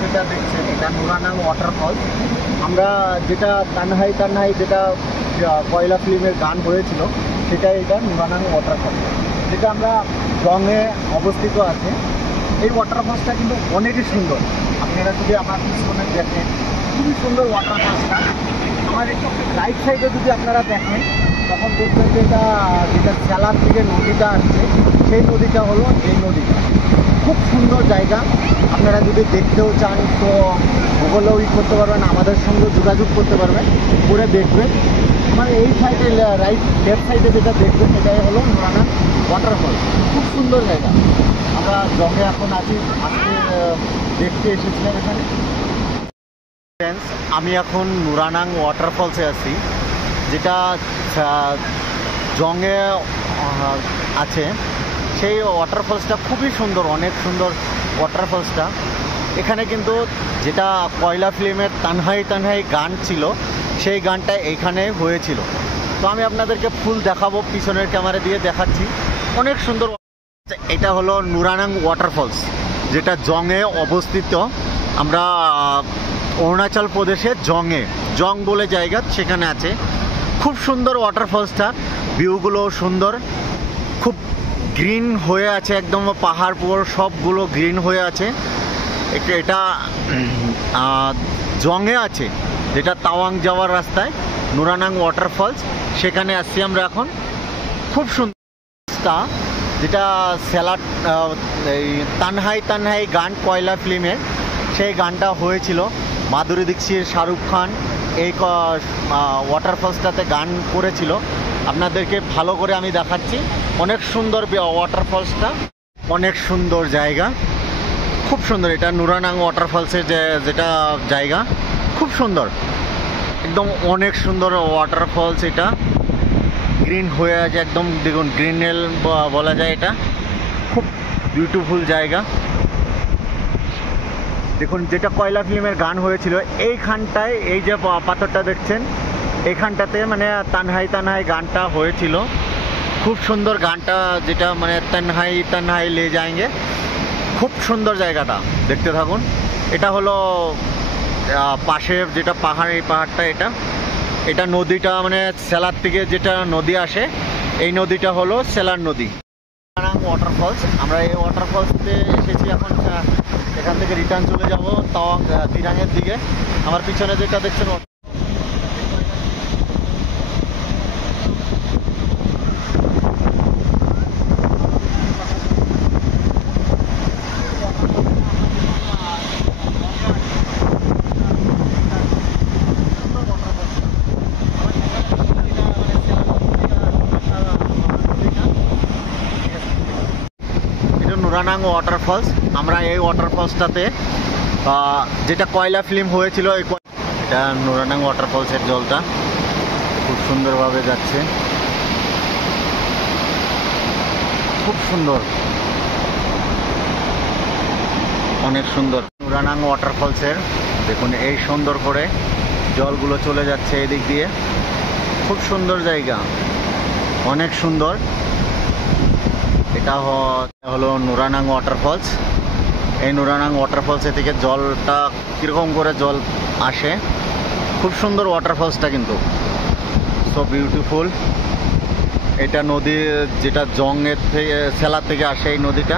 যেটা দেখছেন এটা নুরানাং ওয়াটারফল। আমরা যেটা তানহাই তানহাই যেটা কয়লা ফিল্মের গান হয়েছিল সেটা এটা নুরানাং ওয়াটারফল, যেটা আমরা জংয়ে অবস্থিত আছে। এই ওয়াটারফলসটা কিন্তু অনেকই সুন্দর। আপনারা যদি আমার পিছনে দেখেন খুবই সুন্দর ওয়াটারফলসটা। আমার রাইট সাইডে যদি আপনারা দেখেন তখন দেখবেন যে যেটা সেলার থেকে নদীটা আসছে সেই নদীটা হলো এই নদীটা। খুব সুন্দর জায়গা। আপনারা যদি দেখতেও চান তো গুগলেও করতে পারবেন, আমাদের সঙ্গে যোগাযোগ করতে পারবেন, করে দেখবেন। আমার এই সাইডে রাইট লেফট সাইডে যেটা দেখবেন এটাই হলো নুরানাং ওয়াটারফল। খুব সুন্দর জায়গা। আমরা জগে এখন আছি, আজকে দেখতে এসেছিলাম এখানে। আমি এখন নুরানাং ওয়াটারফলসে আছি, যেটা জংয়ে আছে। সেই ওয়াটারফলসটা খুবই সুন্দর, অনেক সুন্দর ওয়াটারফলসটা। এখানে কিন্তু যেটা কয়লা ফিল্মের তানহাই তানহাই গান ছিল সেই গানটা এইখানে হয়েছিল। তো আমি আপনাদেরকে ফুল দেখাবো, পিছনের ক্যামেরা দিয়ে দেখাচ্ছি। অনেক সুন্দর। এটা হলো নুরানাং ওয়াটারফলস, যেটা জংয়ে অবস্থিত। আমরা অরুণাচল প্রদেশের জং বলে জায়গা সেখানে আছে। খুব সুন্দর ওয়াটারফলসটা, ভিউগুলো সুন্দর, খুব গ্রিন হয়ে আছে, একদম পাহাড় পুরো সবগুলো গ্রিন হয়ে আছে। এটা জংয়ে আছে, যেটা তাওয়াং যাওয়ার রাস্তায় নুরানাং ওয়াটারফলস, সেখানে আসছি আমরা এখন। খুব সুন্দর, যেটা সেলার এই তানহাই তানহাই গান কয়লা ফিল্মের সেই গানটা হয়েছিল। মাধুরী দীক্ষিত, শাহরুখ খান এই ওয়াটারফলসটাতে গান করেছিল। আপনাদেরকে ভালো করে আমি দেখাচ্ছি। অনেক সুন্দর ওয়াটারফলসটা, অনেক সুন্দর জায়গা, খুব সুন্দর। এটা নুরানাং ওয়াটারফলসের যেটা জায়গা, খুব সুন্দর, একদম অনেক সুন্দর ওয়াটারফলস। এটা গ্রিন হয়ে আছে একদম, দেখুন গ্রিনেল বলা যায়। এটা খুব বিউটিফুল জায়গা। দেখুন যেটা কয়লা ফিল্মের গান হয়েছিল এইখানটায়, এই যে পাথরটা দেখছেন এইখানটাতে মানে তানহাই তানহাই গানটা হয়েছিল। খুব সুন্দর গানটা, যেটা মানে তানহাই তানহাই লে যাएंगे। খুব সুন্দর জায়গাটা, দেখতে থাকুন। এটা হলো পাশে যেটা পাহাড়, এই পাহাড়টা এটা নদীটা মানে সেলার থেকে যেটা নদী আসে, এই নদীটা হলো সেলার নদী। নুরানাং ওয়াটারফলস। আমরা এই ওয়াটারফলসতে এসেছি এখন। এখান থেকে রিটার্ন চলে যাব তাওয়াং দিরাংয়ের দিকে। আমার পিছনে যেটা দেখছেন নুরানাং ওয়াটারফলস। আমরা এই ওয়াটারফলসটাতে যেটা কয়লা ফিল্ম হয়েছিল, এটা নুরানাং ওয়াটারফলসের জলটা খুব সুন্দরভাবে যাচ্ছে, খুব সুন্দর, অনেক সুন্দর। নুরানাং ওয়াটারফলসের দেখুন এই সুন্দর করে জলগুলো চলে যাচ্ছে এদিক দিয়ে। খুব সুন্দর জায়গা, অনেক সুন্দর। এটা হলো নুরানাং ওয়াটারফলস। এই নুরানাং ওয়াটারফলসের থেকে জলটা কীরকম করে জল আসে, খুব সুন্দর ওয়াটারফলসটা কিন্তু, সো বিউটিফুল। এটা নদী যেটা জংয়ের থেকে সেলার থেকে আসে এই নদীটা।